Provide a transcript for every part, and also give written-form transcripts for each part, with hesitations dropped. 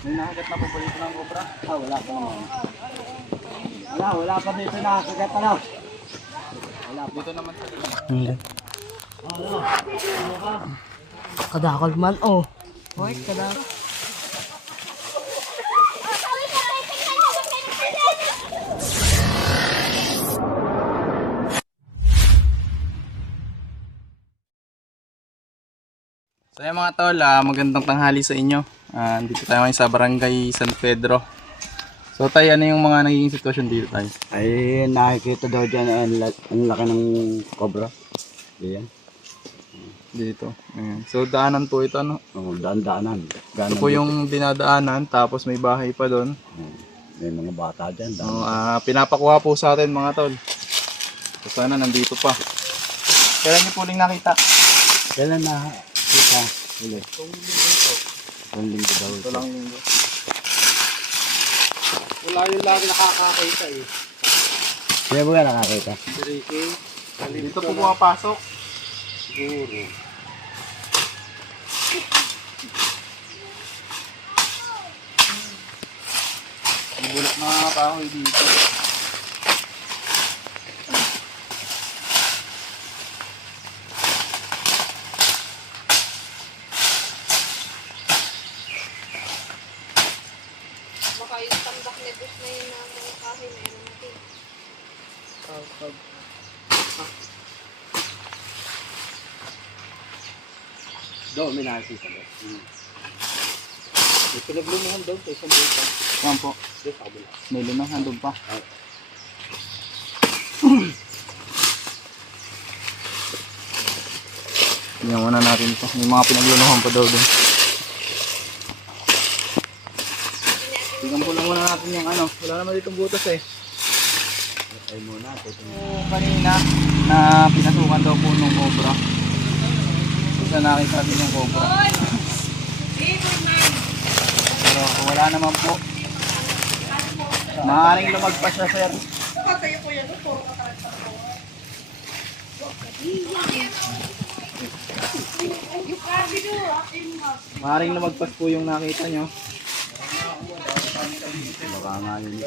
May nakagat na po ba dito ng cobra? Wala pa naman. Wala pa dito nakakagat na. Wala pa. Dito naman. Hindi. Kadakal man, oh. Hoy, kadakal. So yung mga tol, magandang tanghali sa inyo. Dito tayo ngayon sa Barangay San Pedro. So tayo, ano yung mga naging sitwasyon dito tayo? Ay, nakikita daw dyan ang laki ng cobra. Ayan. Dito. Ayan. So daanan po ito, ano? Oh, daan-daanan. Ito po yung dinadaanan, tapos may bahay pa doon. May mga bata dyan. So, pinapakuha po sa atin mga tol. So sana nandito pa. Kailan niyo po uling nakita? Kailan na kita ulit? Itong linggo daw. Ito lang linggo. Wala yung lagi nakakakita eh. Kaya ba nakakita? Si Ricky. Dito po pumapasok. Siguro. Bulak na mga kahoy dito. Baka yung tambak ni Bus na yun ang mga kahoy na yun natin. Doon, may nakikita ba? May pinaglunuhan daw sa isang buwan. Yan po. Doon sa kabila. May lunang handog pa. Tingnan muna natin ito. May mga pinaglunuhan pa daw din. Tingnan po lang muna natin yung ano. Wala naman ditong butas eh. Ay muna. So, kanina na pinasukan daw po ng cobra. So, sa nakita din yung cobra. Pero wala naman po. Maaaring lumagpas na sir. Maaaring lumagpas po yung nakita nyo. Baka nga yun.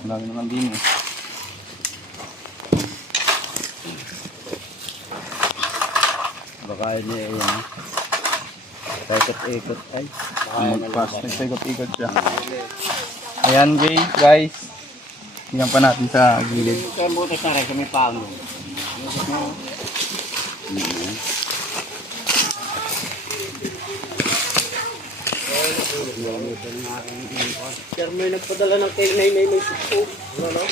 Marami naman din eh. Baka yun eh. Ayan. Ikot-ikot ay. Magpas. Nagsaikot-ikot siya. Ayan guys. Tingnan pa natin sa gilid. Kaya butas na rin kami paano. Pero may nagpadala ng kay Nay may suso. Wala.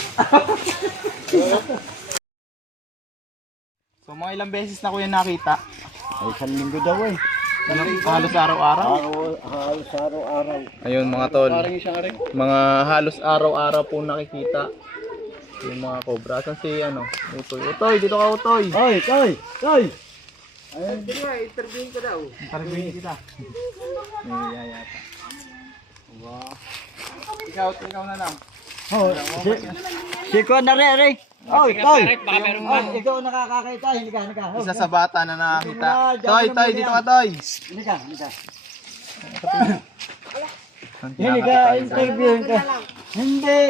So mga ilang beses na ko yan nakita. Ay, isang linggo daw eh. Halos araw-araw. Halos araw-araw. Ayun mga tol. Parang isang ari. Mga halos araw-araw po nakikita. Yung mga cobra. Saan si ano? Utoy. Utoy, dito ka Utoy. Toy! Toy! Toy! Ayun. Hindi nga, interviewin ka daw. Tarbihin kita. May yayata. Wow. Ikaw na lang. Oh, si Kuan na rin, Ray. Oy, Toy! Ikaw nakakakita. Hindi ka. Isa sa bata na nakakita. Toy, dito ka Toy. Hindi ka. Saan Hindi ka, kinakakita yun? interviewin ka. Hindi.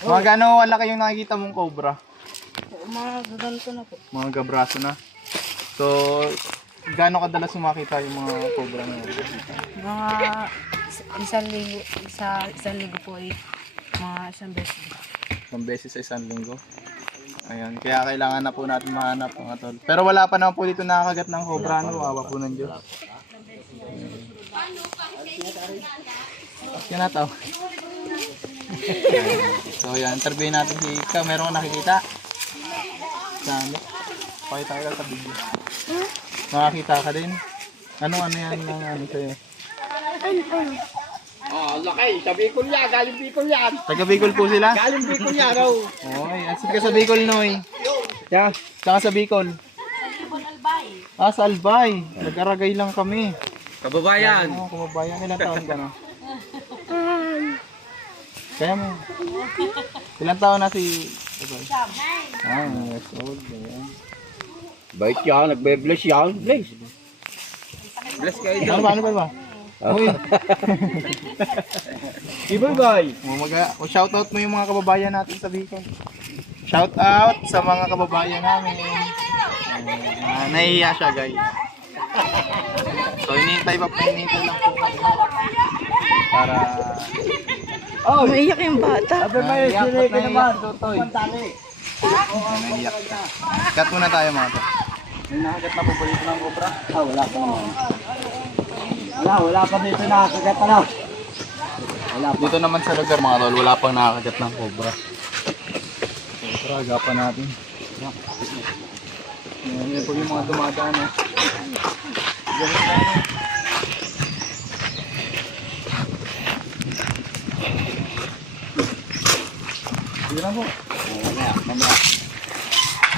Mga gano'n wala kayong nakikita mong cobra? Mga gaganto na po. Mga gabraso na. So, gaano kadalas makita yung mga cobra na yun? Mga isang linggo po eh. Mga isang beses. Isang beses sa isang linggo. Ayan, kaya kailangan na po natin mahanap mga tol. Pero wala pa naman po dito nakakagat ng cobra, no? Awa po ng Diyos. Yan na to. So yan, interviewin natin si Ika. Meron ka nakikita? Saan? Pakita ka sa video. Nakakita ka din? Ano yan ng ano sa'yo? Oh, laki. Sa Bicol yan. Galing Bicol yan. Taga Bicol po sila? Galing Bicol yan, oh. Oy, asan ka sa Bicol, Noy? Yeah, saan ka sa Bicol? Ah, sa Albay. Nag-aragay lang kami. Kababayan. Oo, kababayan. Ilang taon ka na? Kaya mo. Ilang taon na si... Ah, years old. Ayan. Bait yan. Nagbe-bless yan. Bless. Bless kayo. Ano ba? Uy. Ibay. Shoutout mo yung mga kababayan natin sa Bicol. Shoutout sa mga kababayan namin. Nahihiya siya, guys. So, hinihintay lang po kami. Para... Oh, Umiiyak yung bata. sabi mo yung sinay ka naman. Pantali. Nahihiyak. Cut muna tayo mga to. May nakagat na po po dito ng cobra. Ah, wala pa naman. Wala pa dito nakakagat na. Dito naman sa lugar mga tol, wala pang nakakagat ng cobra. So, tara, agapan natin. Yan po yung mga dumadaan. Ganun tayo. Sige lang po.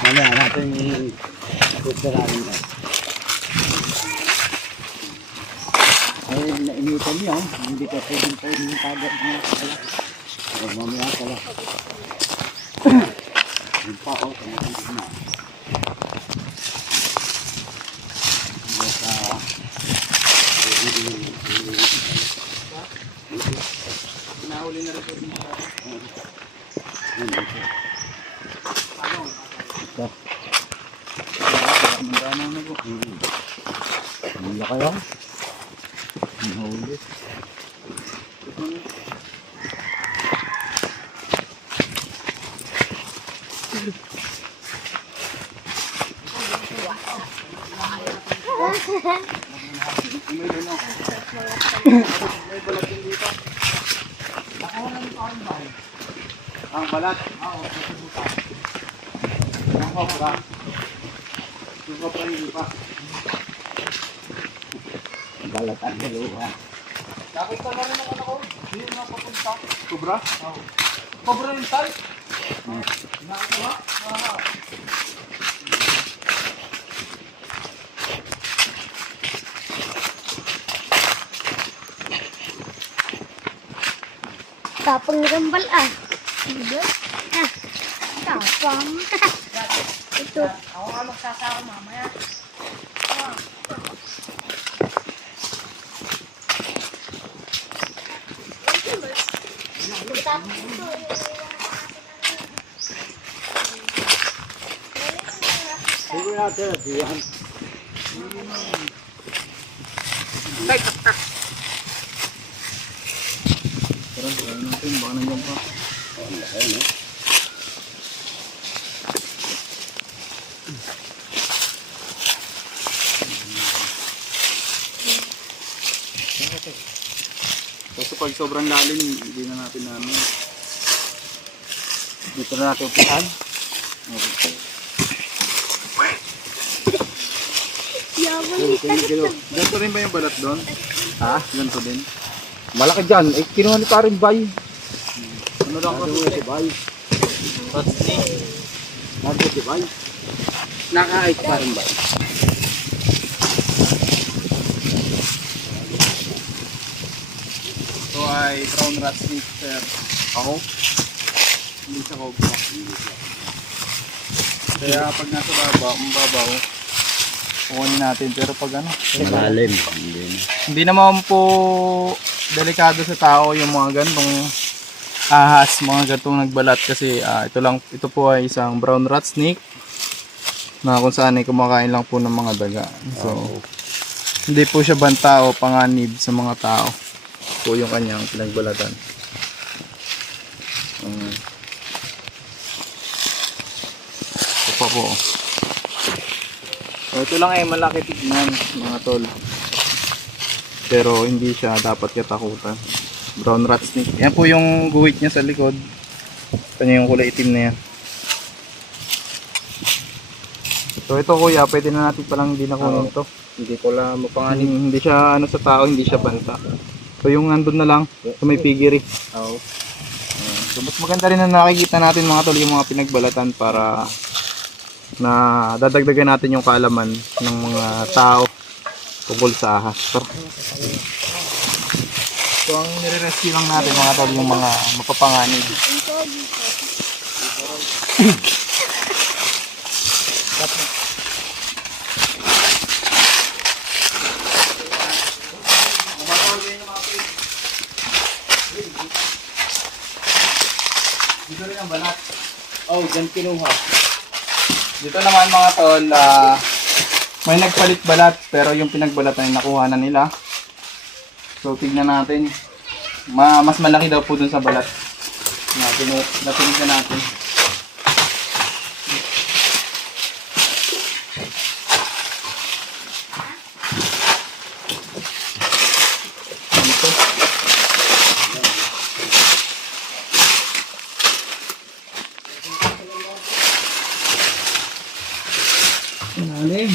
Mamaya natin yung kutsaranin ka. Ay, nainitan niyo, hindi ka pwedeng tagat na pala. Mamaya pala. Yung pao, kanya na. Nahuli na rin po din siya. Mandana na po. Hindi kayo? Nahuli. Ang balat. Ang cobra. Yung cobra hindi pa. Balat ang dalawa. Nakita na rin ang anak ko. Hindi na papunta. Cobra? Oo. Cobra yung type? Nakakuha? Oo. Tapang nagambal ah. Diba? Ah, tapang. Ito. Ako nga magsasako mamaya. Sige natin, diyan. Parang try natin. Baka nandiyan pa. Kasi pag sobrang lalim, hindi na natin namin. Dito na natin upihan. Ganito rin ba yung balat doon? Ha? Ganito din? Malaki dyan. Eh, kinuha ni Karin Bay. Ano lang kasi? Si Bay. Patsi. Nandito si Bay. Nakaait Karin Bay. Ito ay brown rat snake, sir. Ako? Hindi sa cobra. Kaya pag nasa mababaw, kukunin natin. Pero pag ano, Malalim. hindi naman po delikado sa tao yung mga gantong ahas, mga gantong nagbalat. Kasi ito po ay isang brown rat snake na kung saan ay kumakain lang po ng mga daga. So, hindi po siya banta o panganib sa mga tao. Po yung kanyang pinagbalatan. Ito pa po. Ito lang ay malaki tignan mga tol. Pero hindi siya dapat katakutan. Brown rat snake. Yan po yung guhit niya sa likod. Ito niya yung kulay itim na yan. So ito kuya, pwede na natin palang hindi na kunin to. Hindi ko lang mapanganib. Hindi siya ano sa tao, hindi siya banta. So yung nandun na lang, so may piggery. Oo. So mas maganda rin na nakikita natin mga tol yung mga pinagbalatan para na dadagdagan natin yung kaalaman ng mga tao tungkol sa ahas. So ang nire-rescue lang natin mga tol yung mga mapapanganib. Dito rin ang balat. Oh, dyan kinuha. Dito naman mga tol, may nagpalit balat pero yung pinagbalatan ay nakuha na nila. So tignan natin. Mas malaki daw po dun sa balat. Napinig na natin. Dito. Ilalim.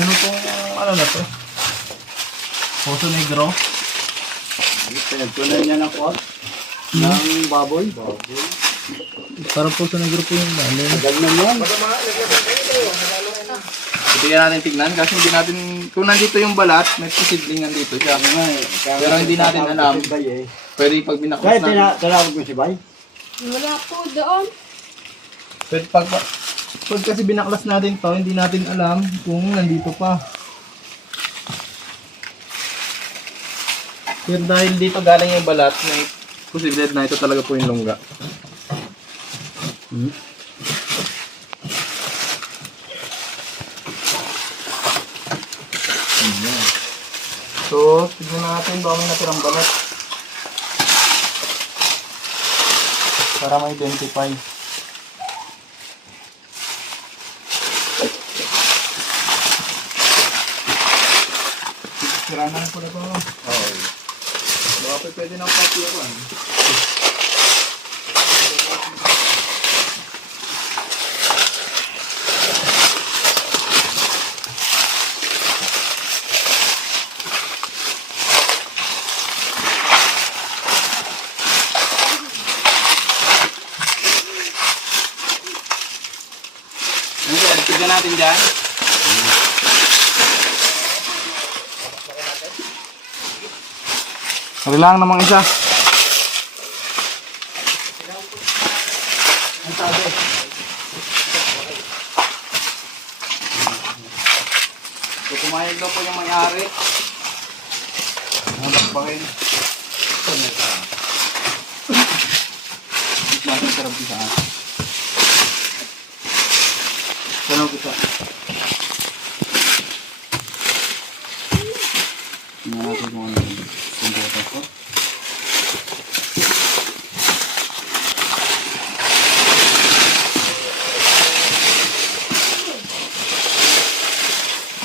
Ano pong ano na to? Poso Negro. Pinagtunan niya ng pot. Ng baboy. Parang Poso Negro po yung dali. Ganyan yan. Hindi natin tignan kasi hindi natin, kung nandito yung balat, may posibleng nandito siya. Pero hindi natin alam. Pwede pag binaklas Kaya natin. tinawag mo si Bay? Wala po doon. Pwede pag kasi binaklas natin to, hindi natin alam kung nandito pa. Pero dahil dito galing yung balat, may posibilidad na ito talaga po yung lungga. So, tignan natin baka may natirang balat. Para ma-identify. Sira na pala ito. Oo. Baka pwede ng papiyawan. Ano sir, tignan natin dyan. Hari lang namang isa. Ang sabi. So, pumayag daw po yung may-ari. Nabakbakin. Masang sarap isa. Sarap isa. Tingnan natin kung ano yung botas ko.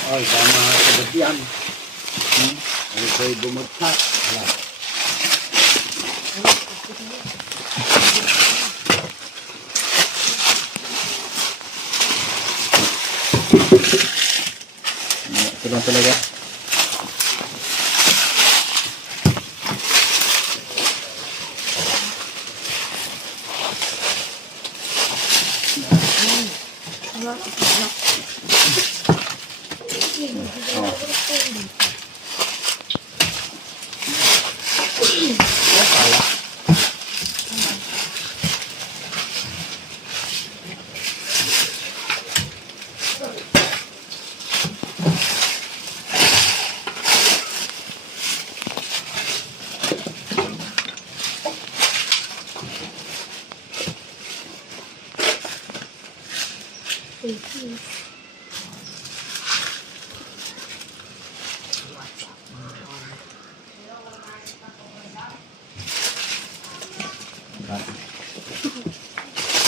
Ay, tama sa bagyan. Ay, ko'y bumagsak. Ito lang talaga.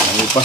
Ano pa?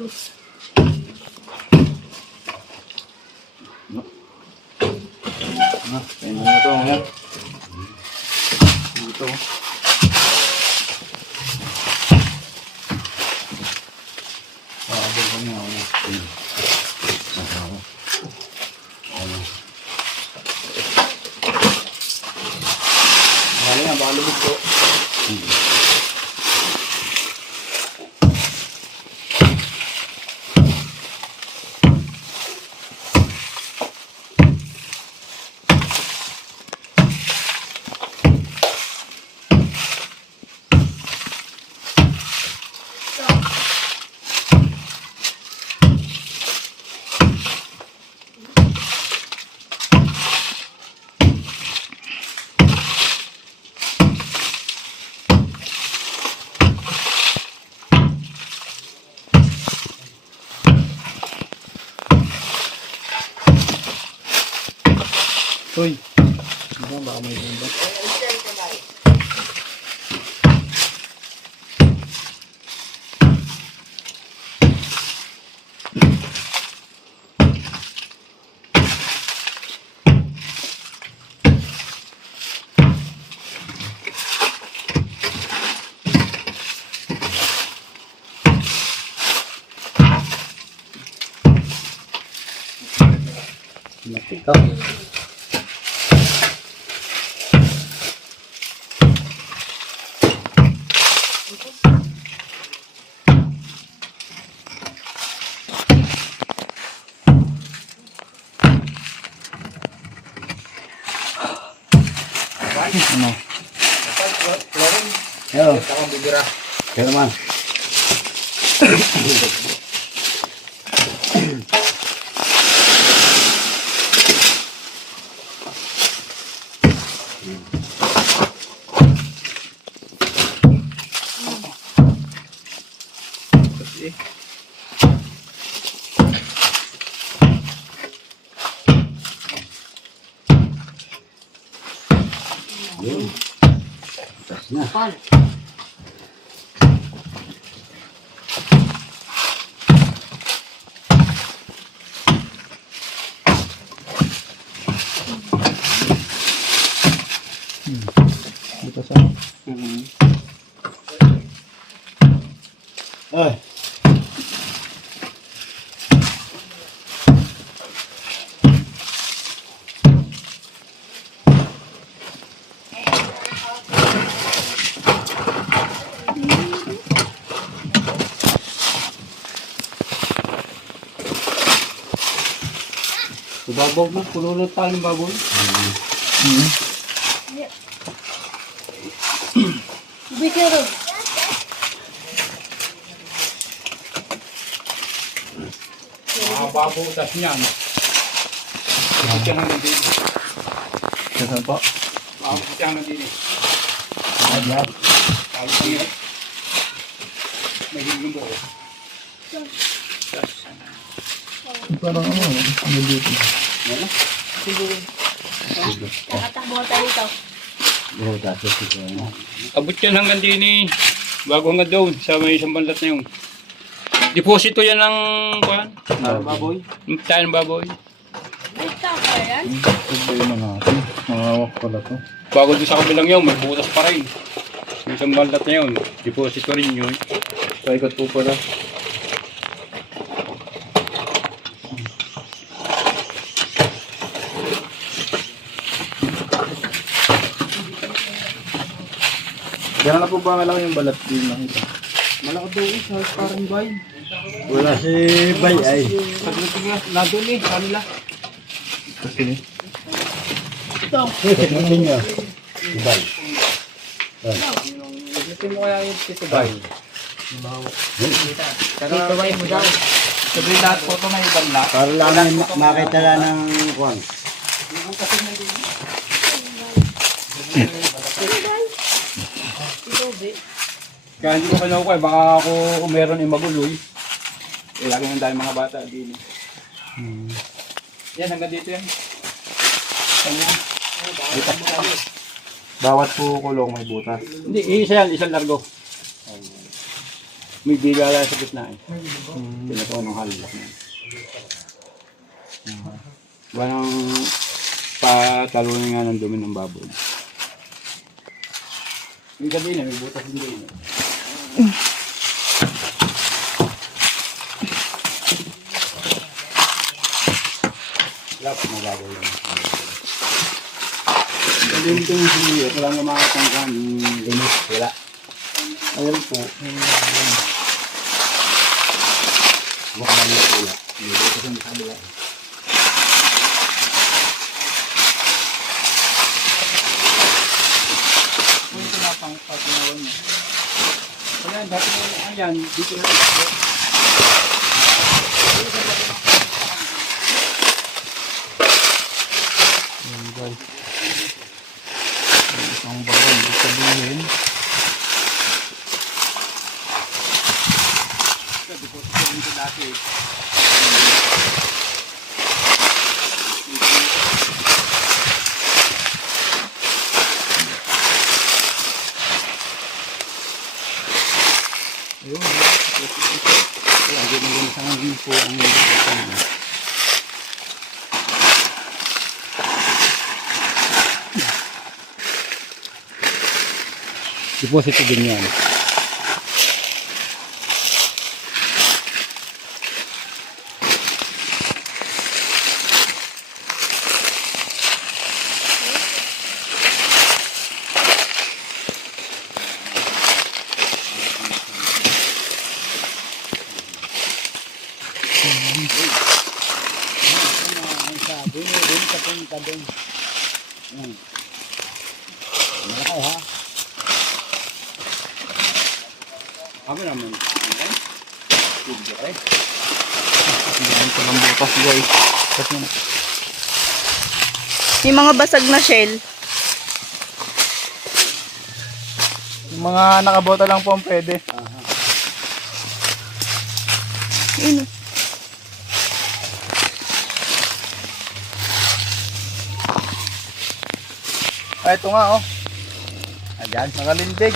Ayun na ito. Ayan. Dito. Ano yan, baka lubog ko. Uy. Baka may bomba. Ito. Ano? Yo. Kaya naman. Dito sa... Ay. Babaw mo, puno na tayo ng baboy. Bigero. Mga babutas niyan. Ito ang nandito. Saan po? Ito ang nandito. Ayan. Tapos ang hirap. Nagiging buo. Parang ano dito? Nakatakbo tayo ito. Oh, dati ito. Abot yan hanggang din eh. Bago hanggang doon sa may isang banlat na yun. Deposito yan ng baboy. Tayo ng baboy. May taka yan? Ito yung mga natin. Mangawak pala to. Bago doon sa kabilang yun, may butas pa rin. Yung isang banlat na yun, deposito rin yun. Paikot po pala. Gano'n na po ba malaki yung balat din nakita? Malaki daw eh, sa parang bay. Wala si Bay ay. Saglit nga, nandun eh, kanila. Kasi Tingnan niyo. Si Bay. Saglitin mo kaya yung tito bay. Dito ba mo daw? sabi lahat po ito may banla. Para lang makita lang ng kwan. Kaya hindi ko kinuha eh, baka ako kung meron yung maguloy. Eh, lagi nang dahil mga bata din. Yan, hanggang dito yan. Kanya. Bawat po kulong may butas. Hindi, isa yan, isang largo. May bigala sa gitna eh. Pinatuwa ng halbak na. Walang patalunin nga ng dumi ng baboy. Yung gabi na, may butas din eh. Wala pa magagawa yun. Galing ito yung sili. Wala nga makatanggan. Linis. Wala. Ayun po. Baka namin na wala. Hindi ko kasi hindi kabila. Kung ito na pang patinawan mo. Ayan, dati na ayan. Dito na. Ayan guys. May isang baon. Ibig sabihin. Dito dati. Ayun. Lagi na yung isang po ang deposito din yan. Doon sa punta doon. Malaki ha. Kami naman. Ayan ko ng butas guys. Kasi na. May mga basag na shell. Yung mga nakabota lang po ang pwede. Yun. Ah, ito nga oh. Ayan, nakalindig.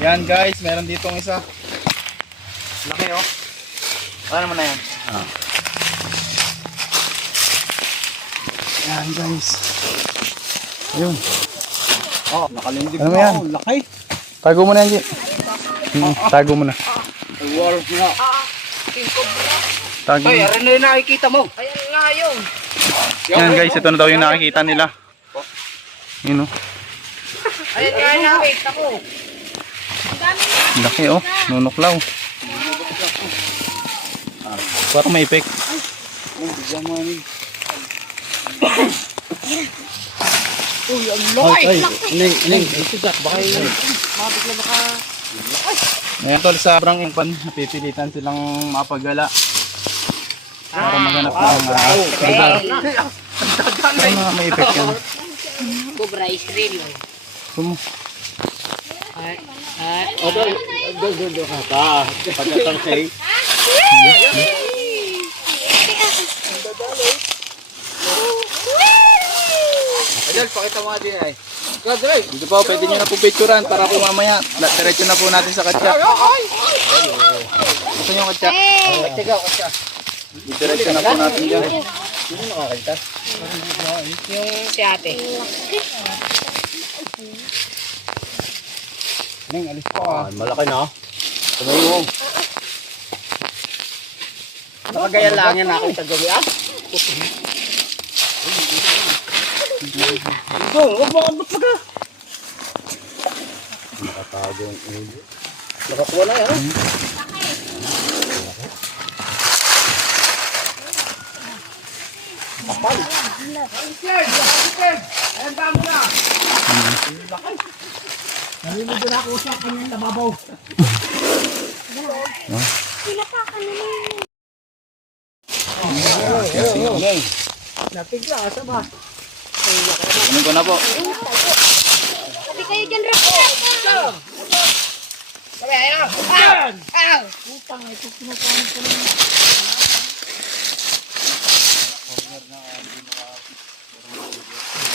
Yan guys, meron ditong isa. Laki oh. Ano naman na yan? Yan guys. Ayun. Oh, nakalindig Ano mo yan? Laki. Tago mo na yan, G. Tago mo na. Wolf nga. Tago mo. Ayan na yung nakikita mo. Ayan nga yun. Yan guys, ito na daw yung nakikita nila. Yun oh. Ayan nga yung nakita ko. Laki oh. Nunuklaw. Parang may ipek. Uy, ang laki. Ay, ining. Ito sak, baka yun. Ngayon tol, sa sobrang impan, napipilitan silang mapagala. Para maghanap ng lugar. Parang mga may ipek yan. Cobra Israel. Sumo. Doon ka pa. Pagkatang say. Adel, pakita mo nga din ay. Dito po, pwede nyo na po picturean para po mamaya. Diretso na po natin sa katsa. Gusto nyo katsa? Diretso na po natin dyan. Yung si ate. Neng, alis po Malaki na. Tumayo. Nakagaya lang yan ako sa gabi ah. Huwag mo abot pa ka. Nakatago yung ulo. Nakakuha na yan. Kapal. Ayan ba mo na? Narinig na ako sa kanyang nababaw. Napigla, asa ba? Kunin ko na po. Sabi kayo dyan, Rap. Sabi, ayun. Ow! Putang, ito pinakain ko na.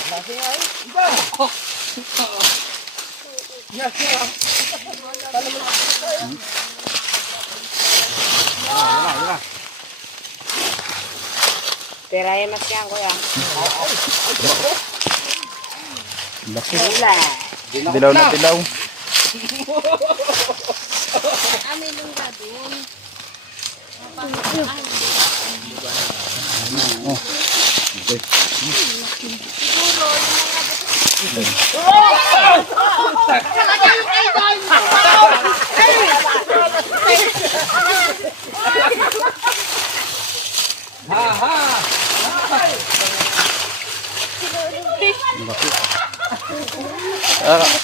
Laki ay. Tirahin mas yan, kuya. Dilaw na dilaw. May lungga dun.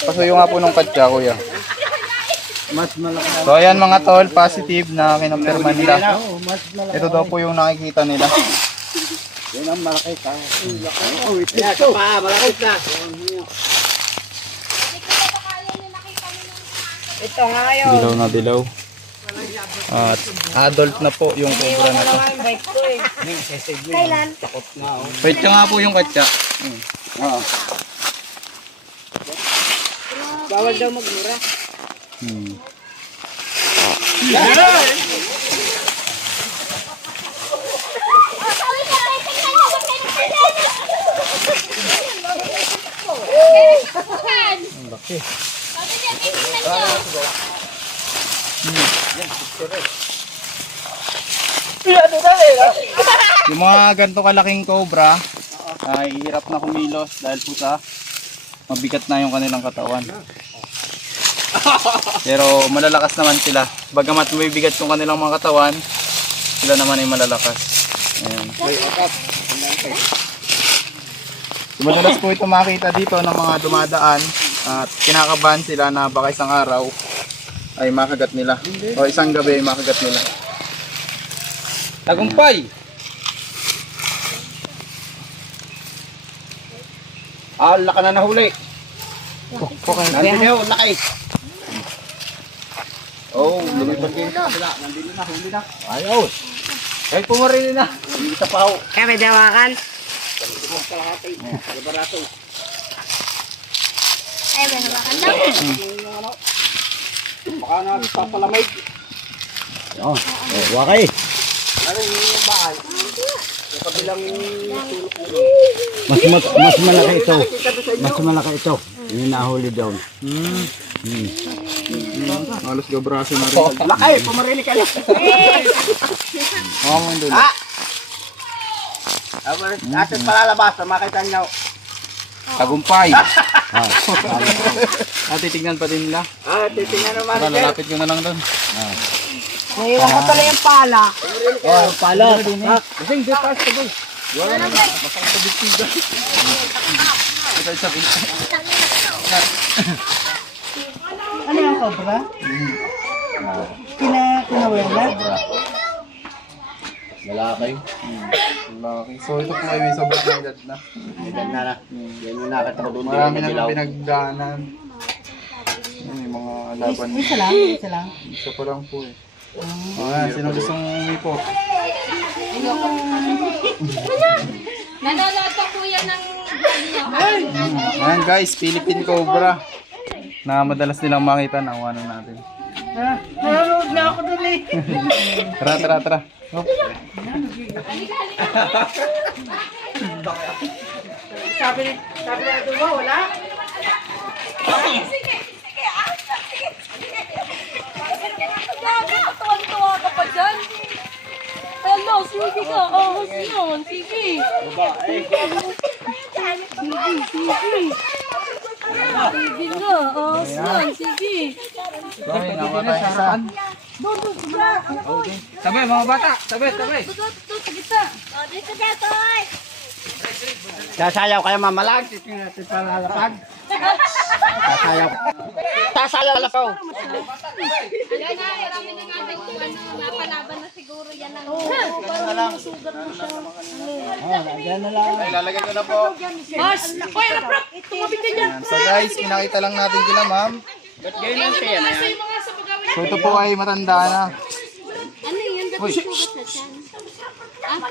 Pasuyo nga po nung katsa, kuya. Mas malaki. So ayan mga tol, positive na kinopirma nila. Mas malaki. Ito daw po yung nakikita nila. Yan ang malaki ka. Oh, ito. Malaki ka. Ito nga ngayon. Dilaw na dilaw. At adult na po yung cobra na to. Ang bike ko eh. Kailan? Wait ka nga po yung katsa. Oo. Bawal daw magmura. Laki. Yung mga ganito kalaking cobra ay hirap na kumilos dahil po sa mabigat na yung kanilang katawan. Pero malalakas naman sila. Bagamat may bigat yung kanilang mga katawan, sila naman ay malalakas. Ayan. Madalas po ito makita dito ng mga dumadaan at kinakabahan sila na baka isang araw ay makagat nila o isang gabi ay makagat nila. Tagumpay! Laka na nahuli. Nandito yun, laki. Oh, lumipad kayo sa kabila. Nandito na, huli na. Ayos. Kahit pumarin na. Hindi sa pahaw. Kaya may dawakan. Ay, may hawakan daw. Baka na papalamay. Oh, wakay. Ano yung bakal? Sa kabilang mas malaki ito. Mas malaki ito. Yung nahuli doon. Halos gabraso na rin. Laki, pumarili ka lang. Oo, mga dulo. Atin palalabas, makita nyo. Tagumpay. Titignan pa din nila. Titingnan naman. Para lalapit ko na lang doon. Naiwan ko tuloy yung pala. Oh, pala. Kasing dito taas ka boy. Wala na. Masakit sa bitbiga. Ito sa bitbiga. Ano yung cobra? Kinawala? Lalaki. Laki. So ito po ay may sobrang edad na. Yan na. Yan yung nakita ko doon. Marami na pinagdaanan. May mga laban. Isa lang? Isa lang? Isa pa lang po eh. Sino gustong umipo? Nanonood ka kuya ng video. Ayan guys, Philippine Cobra. Na madalas nilang makita, nakuha na natin. Nanonood na ako doon eh. Tara. Oh. Sabi na ito ba, wala? Tuwan-tuwa ka pa dyan. Hello, sige ka. Ahos yun. Sige. Sige nga. Ahos yan. Sige. Sorry, nakuha tayo isa. Sabay mga bata! Sabay! Doon, sa gitna. O, dito ka, Toy. Sasayaw kayo mamalag. Titingnan natin palalapag. Sasayaw. Sasayaw lapaw. Ayan na, marami na nga din napalaban na siguro yan ang parang masugat mo siya. Diyan na lang. Ay, lalagay ko na po. Mars! Hoy, naprap! Tumabit ka dyan! So guys, pinakita lang natin sila ma'am. So ito po ay matanda na. Ano yun? Ba't sugat na siya?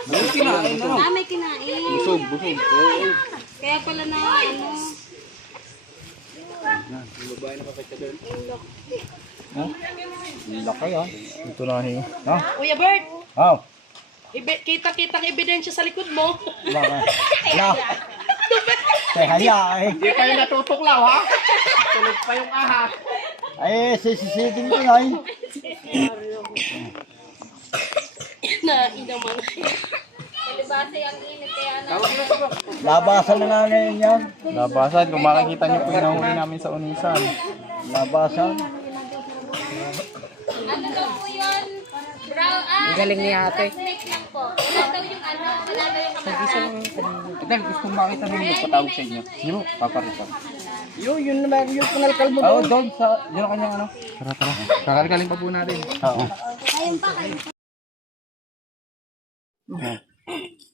May kinain. Busog. Kaya pala na ano. Laki ah. Ito na hingi. Kuya Bert, Oh, kita-kitang ebidensya sa likod mo. baka. La. Kaya eh. Hindi kayo natutuklaw ha? Tulog pa yung ahas. Ay, sisisidin ko na eh. Nainom mo na. Palibasa yung init kaya na. Labasan na nga ngayon yan. Labasan, kung makikita niyo po yung nahuli namin sa Unisan. Labasan. Ano daw po yun? Brown, Galing ni ate. snake lang po. Wala daw yung ano, wala daw yung katawan. Dahil gusto kong makita rin yung patawag sa inyo. Hindi mo, paparito. Yun naman, yung panalkal mo Oo, doon sa, yun ang kanyang ano. Tara, tara. Kakalkalin pa po natin. Oo.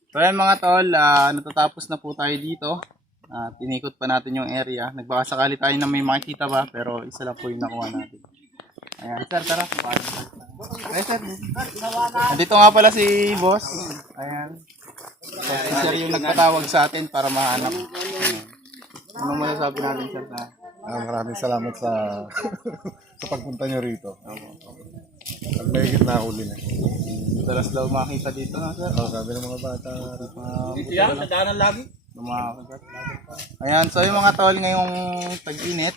So yan mga tol, natatapos na po tayo dito. Tinikot pa natin yung area. Nagbaka sakali tayo na may makikita ba, pero isa lang po yung nakuha natin. Ayan, sir, tara. Ay, sir. Nandito nga pala si boss. Ayan. So, si sir yung nagpatawag sa atin para mahanap. Ayan. Anong masasabi natin, sir? Maraming salamat sa sa pagpunta nyo rito. Ang mahigit na huli na. Dalas daw makita dito na, sir. Sabi ng mga bata, Dito yan, nadaanan lagi. Ayan, so yung mga tol ngayong tag-init,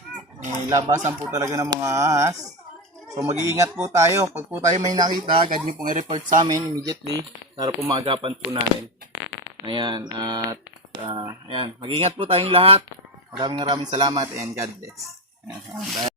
labasan po talaga ng mga ahas. So mag-iingat po tayo. Pag po tayo may nakita, agad nyo pong i-report sa amin immediately para po maagapan po namin. Ayan, at ayan, mag-iingat po tayong lahat. Maraming salamat and God bless. Ayan, bye.